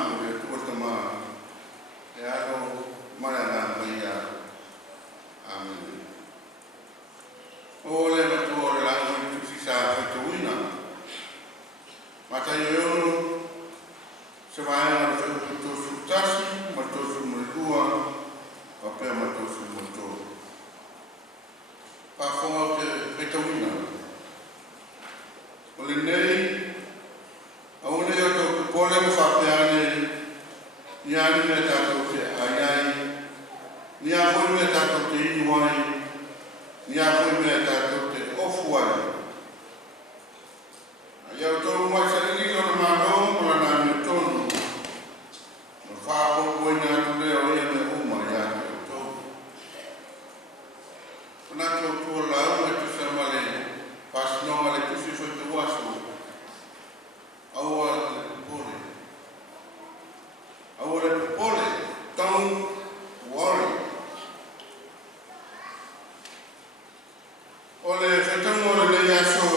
mamu e tuata ma e alo mara na maia. Amen. Ole matu ole la ngoi tusi sa fituina. Mata yono se vai na to sutasi, mato su mulua, ape mato su moto. Pa fonga te fituina. Ole nei aune yo to pole mo fapeane niani me tato te ayai ni a foi me tato te inuai ni a foi me tato te ofuai ya to mo sa ni no mano mo na me tono no fa ko ko na to le o ya me uma ya to na to la o to sa male pas no male to si foi to wasu Our pole, don't worry. Ole fetamo le yaso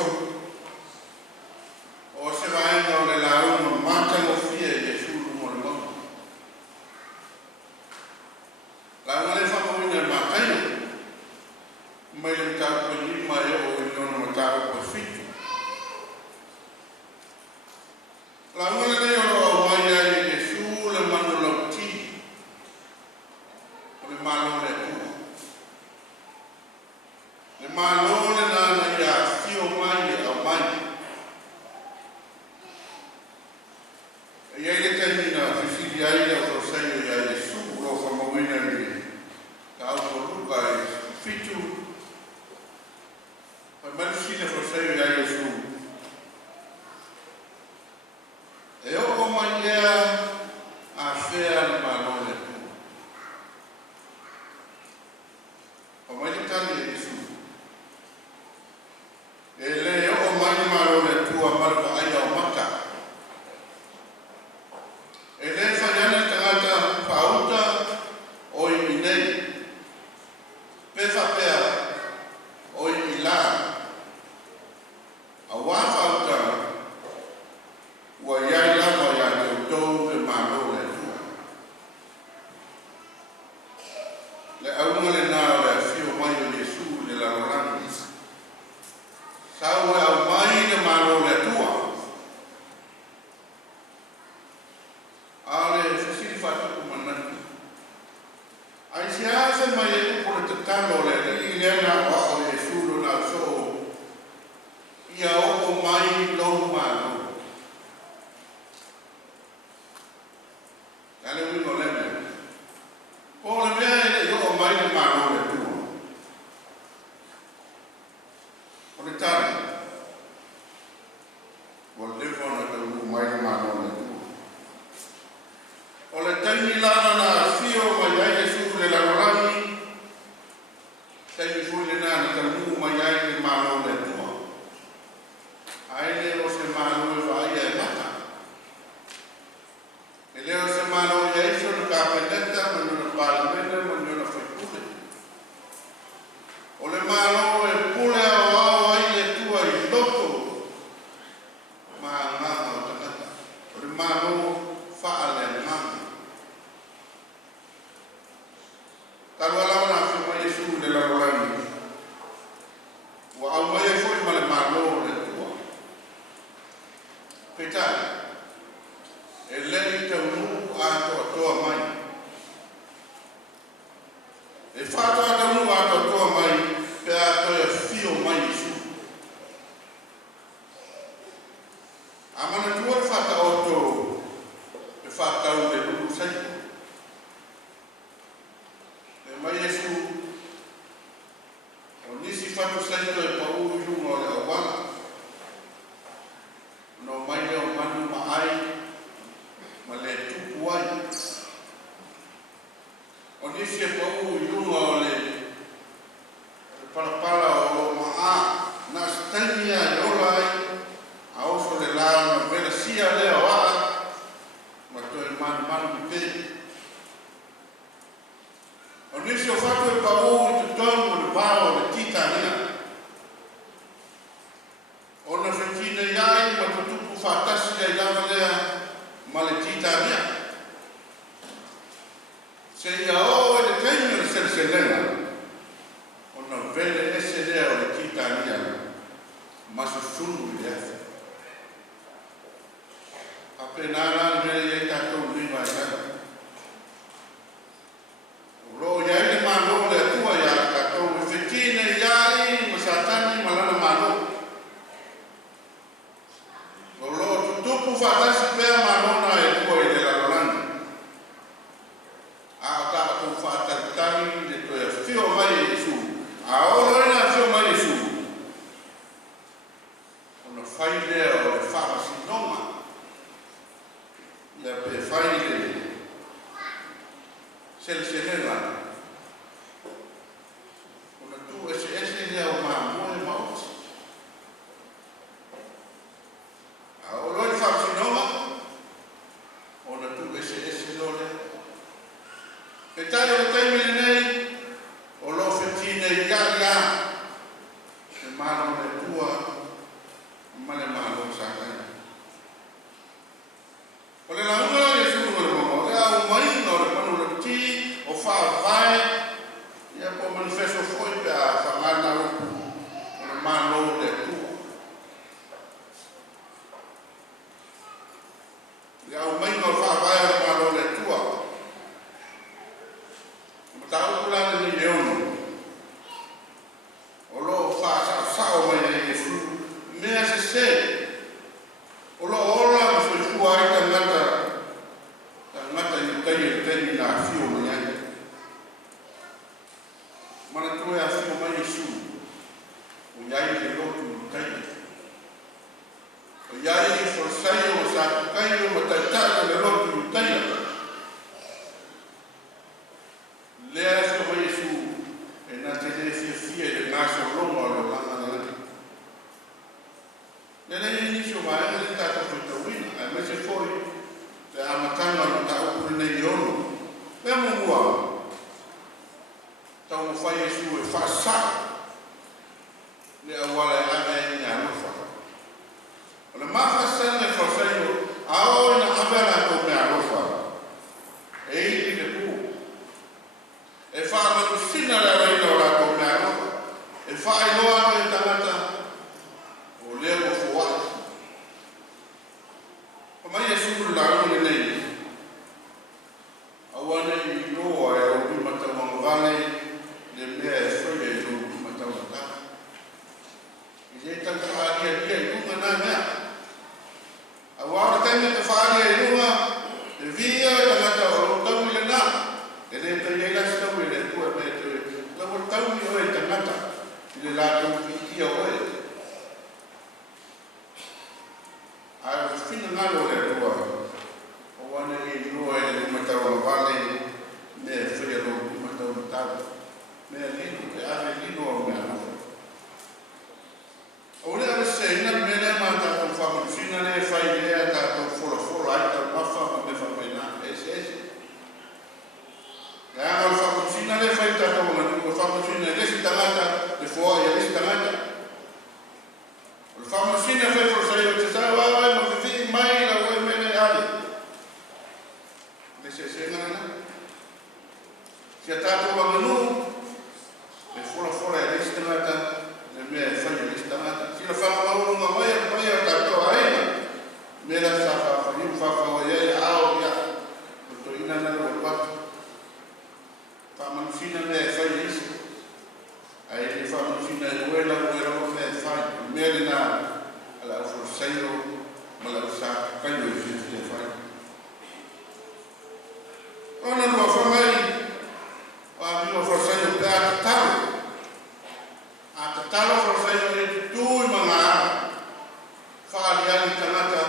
o se vai no le la uno mata mo fie de sul mo mo. La una le fa mo ni matai. Mai le ta ko ni mai o no mo ta ko fitu. La una le yo mai ya Malole na ya fio mai au mai. Ia le termina fisilia ia o sai ia le su lo fa mawina ni. Ka au luka fitu. Pa marisina fo sai ia le su. E o mai ia a fea malole. O mai tani le su. Ele o mai marone tua marca ai o mata. Ele fanyana tangata pauta o inei. Pefa pea o ila. Awa pauta wa ya la wa ya to de marone tua. Le au le na le fio mai o Yesu le la rani. Sawa au mai de malo le tua. Ale fisi fatu kumanan. Ai sia se mai e por te talo le ile na wa o Yesu na so. Ia o mai lo malo. Ale wi no le. O le me yo o mai de malo le tua. Tani o le fona te mai mano le tu o le tani lana na fio mai ai su le la rani sai fu le nana te mu mai ai le mano le tu ai le o se mano e vai e mata e le o se mano e so le capendetta ma non parlamento ma non fa pure o le mano e pure mano faale mano. Kalau ala na fi mai Yesu de la rani. Wa au mai foi male malo le tua. Peta. Ele te nu a to mai. E fa to nu a to mai pe a to fio mai Yesu. Amana tua fata auto e fata o de lu sai. E mai Yesu o nisi fata sai to e pa u lu no le wala. No mai le o manu mai ma le tu kuai. O nisi e pa u lu no le para o ma na stania yo lai ao so le la no vera sia le wa ma to e man pe o nisi o fato e pa o tu tomo le pa o le tita nia o na fetine iai ma tu tu fatasi ai lava lea ma le kitania. Se ia o le taimi le selselenga. Ona vele ese lea o le kitania. Masu sunu i ea. Apenana mele e tatou lima e ea. Ro ia ele mano le atua ia tatou e whetine iai masatani malana mano. Ro tutupu whatasi pea manona e tua i le lalolani. A tatou whatatani le toi a whio mai e su. A oro ena whio mai e su. Ona whai lea o le whamasi noma. Ia pe whai le selselela. Ona tu ese lea o mamoe mauti. A oro le whamasi noma. Ona tu ese lole. E tai o taimele nei, o lo whetine ia. E mano le tua, male mano sakai. O le launga le suru le momo, le au maina o le panu le ti, o whaavai, ia po manifesto foi pe a whamana upu, o le mano le tua. Le au maina o le whaavai o le mano le tua. Tau kulana ni leono. O lo whaasao mai nei e fu. Mea se. O lo ora ma se fu ai tangata. Tangata i utai e teni na fio mai ai. Mana toe a fio mai e su. O iai ke lotu utai. O iai e forsai o sa tukai o mataitaka le lotu utai. Lea se o Yesu e na te te fia e na so longa o le langa na laki. Nene inicio mai e tata whaitawina, ai me se foi te amatanga o ta upuri nei ono. Mea mungua, tau mo whai Yesu e whasa, le awale ame e ni anufa. O le mawhasa ne whasaio, ao ina awela ko me anufa. E iti le pū. E whaamatu sina la reina o rako me arofa. E whae loa ko e tangata o leo o fuai. O mai e suru la une nei. Awane i loa e o mata wangavale le mea e whaia i o mata wangavale. I le tangata aria ria i runga na mea. Awara taime te whaaria i runga e via e tangata o lo tau i le na. E le te iei lasi tau e le tua me te lau tau i oe tangata i le lātou ki ia oe. A e whina ngalo le tua o wane i noa e le matau a wale me e whia lo i matau matau me e lino, e ave lino o mea noa. O le ave se ina me le ma tātou whamarusina le whai lea tātou fola ai tau mawha ma me whapena ese. Ya al fakusina le fai tata o ngani o fakusina le si tangata le foa ya le si tangata. O fakusina fai for sai o te sa wa ma fi mai la o me le ale. Le se ngana. Si tata o nganu le fola ya le si tangata le me fai le si tangata. Si la fa o nga mai tata o ai. Me la sa fa o ya ao ya. To ina na o pat. Whamanusina me e whai isi. Ai e whamanusina e uela o me e whai. Mea le nā ala o whasairo ma la o sa kaio e whiti e whai. Ona lua whamai o a miwa whasairo pe a tatalo. A tatalo whasairo e tutui mga a. Whaali ali tangata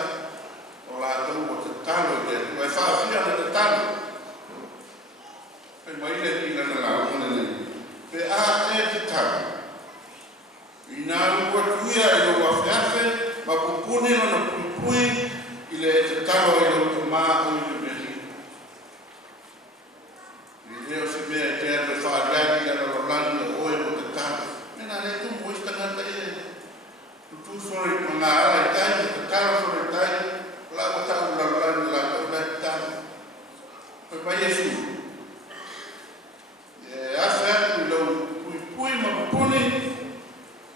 o la tau o tatalo e e whaafia na tatalo. Pe mai le ki lana la ona nei. Pe a e te tau. I nā rua tuia e lo wawhiafe, ma pupuni o na pupui i le te talo e lo te maa o i le mehi. I leo se mea te ane whaariaki ana rolani o oe o te talo. Mena le tu mo istangata e. Tutu sore mga ala i tai, te talo sore i tai, la o tau la rolani la o mai Yesu. Asa atu lau pui mapuni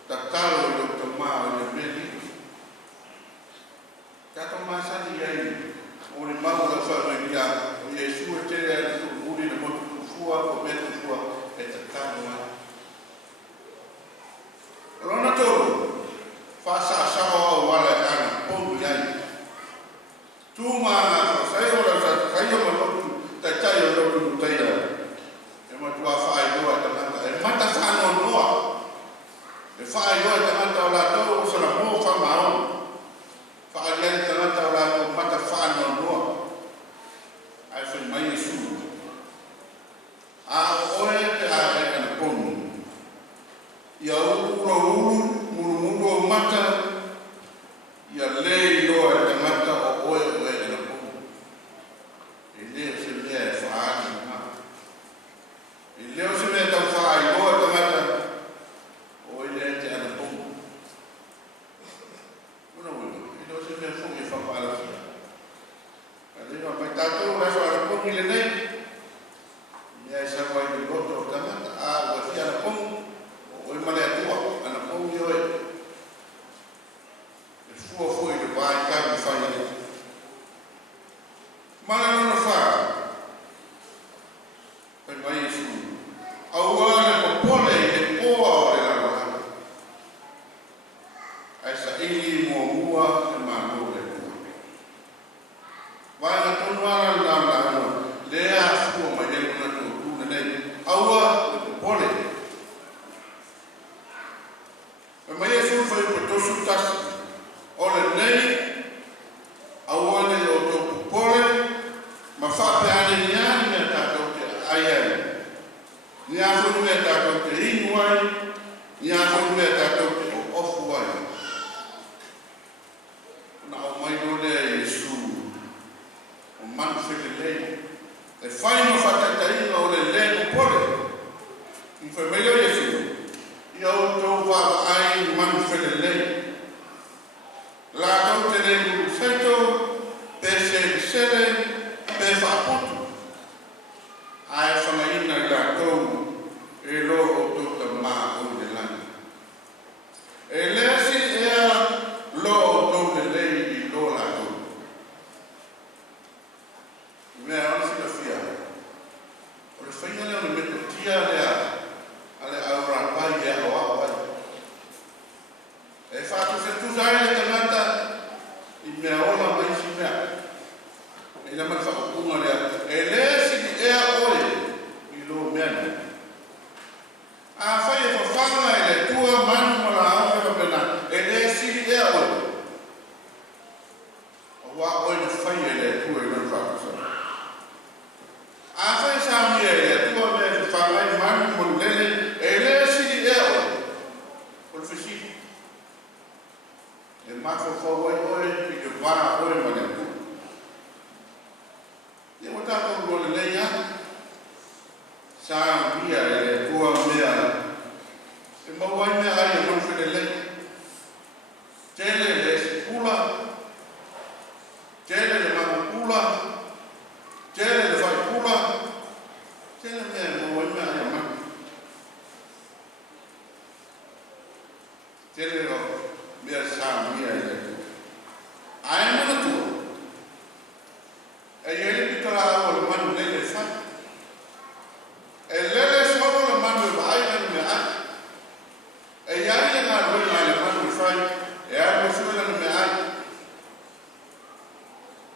tatalo lau tamao le meli. Tato masani yai o le mau la fa ria o Yesu te le atu muri le motu fua o metu fua e tatalo mai. Rona toro fa sa o wala ana pongu yai. Tuma sai o la sai o motu tai o lotu tai la. E matua fai doa tamata e mata sano noa. E fai doa tamata o la tau o sa la mo fa mao. Fai le tamata o la tau mata fano noa. Ai fai mai Yesu. A oe te a e ana ponu. Ia ulu mata. Ia lei loa e tamata o oe ana ponu. E leo se mea e whaani ma. E leo se mea tau whaai loa tamata o e lea te ana pongu. Una wina, e leo se mea fungi whapara si. Ka leo mai tātou raso ana pongu le nei. Mea e sarwa i loto o tamata a wati ana pongu. O e male atua, ana pongu i oe. E fua fui le vai kāmi whai ane. Mana nona whaa. Pai mai Yesu. Aua le popole i le poa o le lalahana. Ai sa ili mua e mālo le mua. Vai na tonu ala le lalahana. Lea fua mai le kuna tūna nei. Aua le popole. Pai mai Yesu whai patosu tasi. O le nei. Aua le o tō popole. Ma whape ane ni ani mea tātou te aiai. Ni ahonu mea tātou te inu ai. Ni ahonu mea tātou te ofu ai. Na o mai no lea Yesu. O manu while lei. E whai ma whakataina o le lei o pole. I whai mai o Yesu. I au tau wāwa ai manu while lei. La tau te lei uru whaito. Pese sele. Pe whapotu. Ai whangaina i la tau e lo o tuta mā o le lani. E lea si ea lo o tau le lei i lo la tau. Mea ana si la fia. O le whainga leo le meto tia lea ale aura pai ea o a pai. E whatu se tuzai le tamata i mea ola mai si mea. E la man whakapunga lea. E lea si ki ea oe i lo mea. A whai e whawhanga e le tua manu ma la aonga pena. E lea si ki ea oe. O wā oe na whai e le tua i man whakasana. A whai sāmi e le tua mea e whangai manu mo lele. E lea si ki ea oe. O le whisi. E mako whawai oe i ke wā oe ma le tua. Ia mo tātou role leia, sā mia e le tua mea, e mauai mea ai e mawhene lei. Tele le pula, tele le mamu pula, tele le whai pula, tele mea e mauai mea ai e mamu. Tele o mea sā mia e le tua. Ai mana tua. E ieri pitara o le manu lele whai. E lele sono le manu e vai manu me ai. E iari e ngā roi mai le manu e whai. E ai mo suela me ai.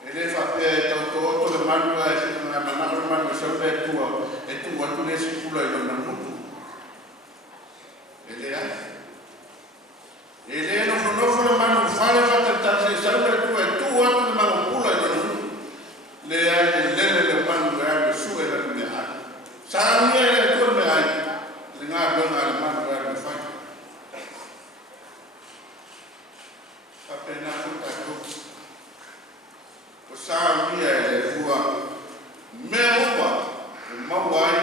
E le whapea e tau to oto le manu a e sina ngā manako le manu e saupe e tua. E tua tu le sikula i lona mutu. E le ai. E le nofo le manu whale whatatase e saupe e tua e tua tu le manu pula i lona mutu. Le ai lele le manu e ai le sue le me ai. Sa mea e le tua me ai. Le ngā lona le manu e ai le whai. Papena futa kuku. O sa mea e le fua. Mea upa. E mau ai.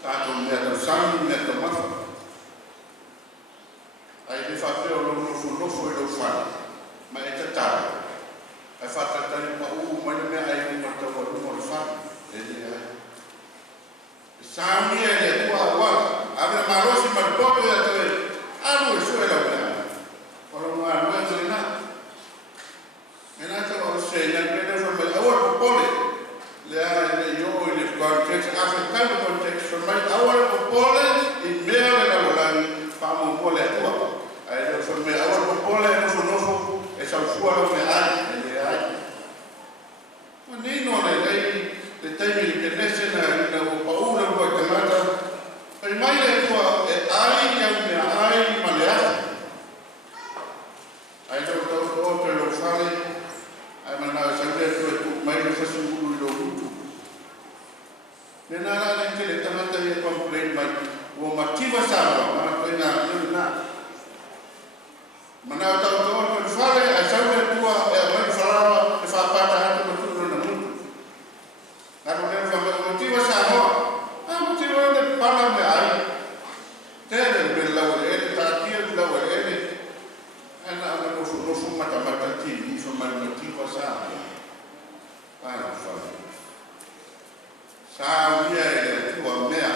Tato mea tau sami mea tau mafa. Ai le whapea o nofo e lo whai. Ma e tatara. Ai whatatari pa uu mai mea ai uma tau a luma le whai. E le ai. mi ke nese na paula ko te mata. Ai mai le tua ai ya me ai malea. Ai to te lo fale. Ai mana sa le tu mai le fasu ngulu lo ngulu. Nena la ke le tamata ye complain mai. Wo mativa sa ma ko na. Mana to fale ai sa le tua mai fala e fa pata hatu tu na mundo. Lalu dia motiva sama, motiva de para me ai. Tele me la ele ta dia la ele. Ana no fu mata ti, so mal motiva sama. Para fala. Sa dia ele tua mea.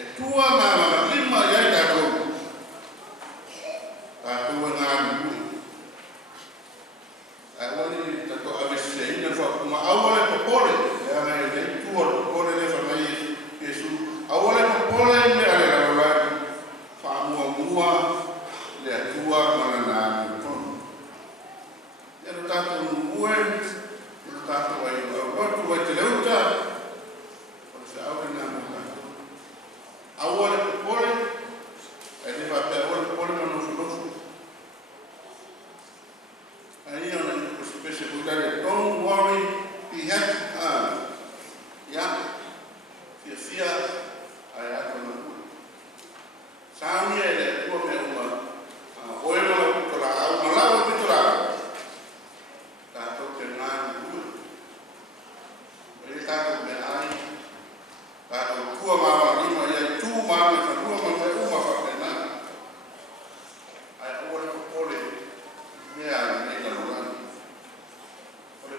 E tua mama lima ya ta ko. Ta tua ngani. Awali ta to avesse ina fa kuma awale popole ya na ile tua popole le fa mai Yesu awale popole me ale la fa mua le tua mana na ton ya no ta to mue no ta to ai wa te leuta o se awale na mo awale popole e le fa pe awale popole no fu don't worry, he had fear I had on the Sami ele tua me uma oema la kutura au malawa kutura ta to te ngani ku ele ta ko me ai ta to tua mama lima ya tu mama ta tua mama uma fa pena ai ora ko pole me ai ne la rolani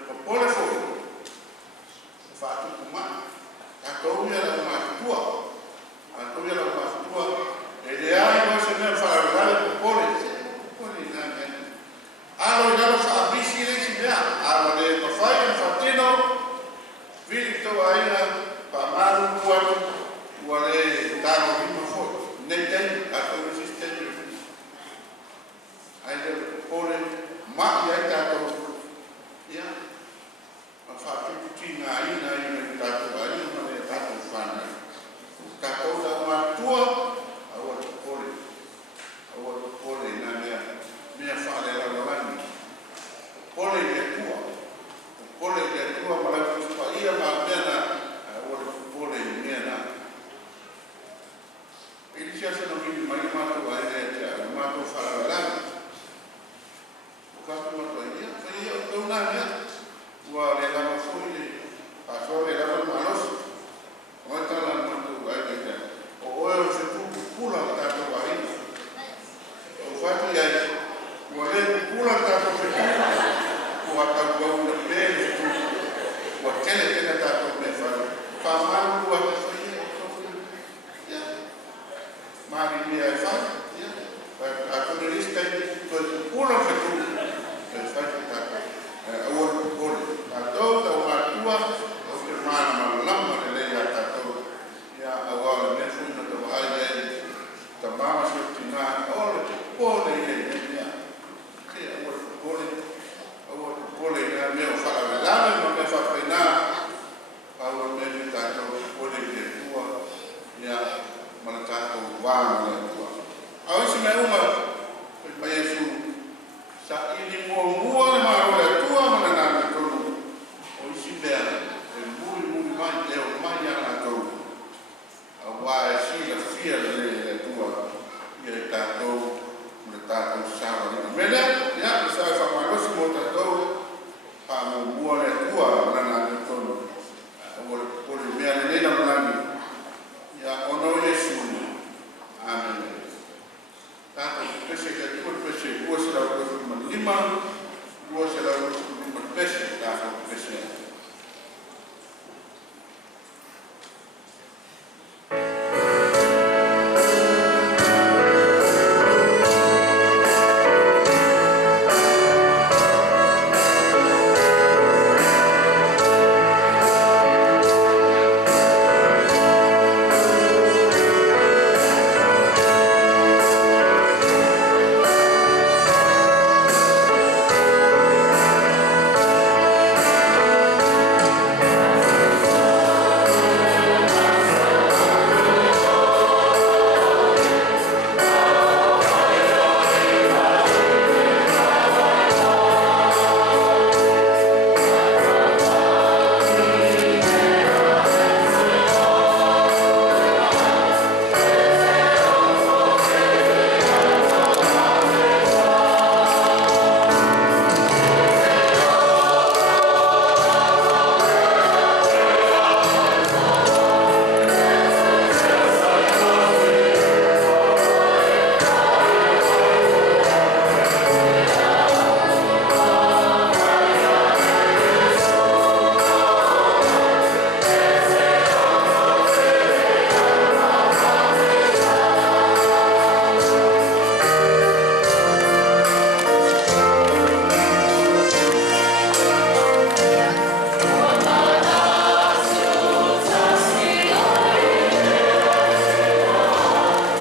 popole fo fa tu kuma ta to ya la ma tua a to ya la ma tua e de ai no se ne fa la popole na ne alo ya lo fa bisi le si ya alo de pa fai fa tino vili to ai na pa maru tua wale ta no mi fo ne ten a to resistente ai de popole ma ya ta to ya fa tu tina ina